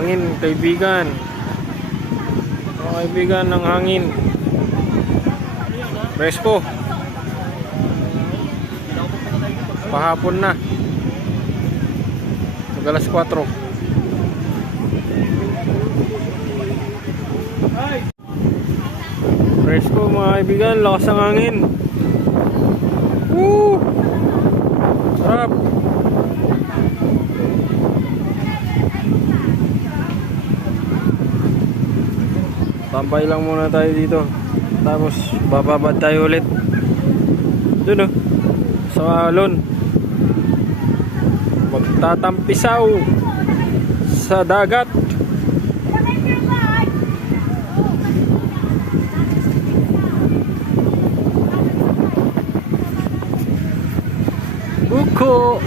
Hangin, kaibigan. Mga kaibigan ng hangin. Presko. Pahapon na. Mag-alas 4. Presko mga kaibigan, lakas ng hangin. Woo! Sarap. Tambay lang muna tayo dito. Tapos bababad tayo ulit. Doon oh. Sa alon. Magtatampisaw sa dagat. Buko.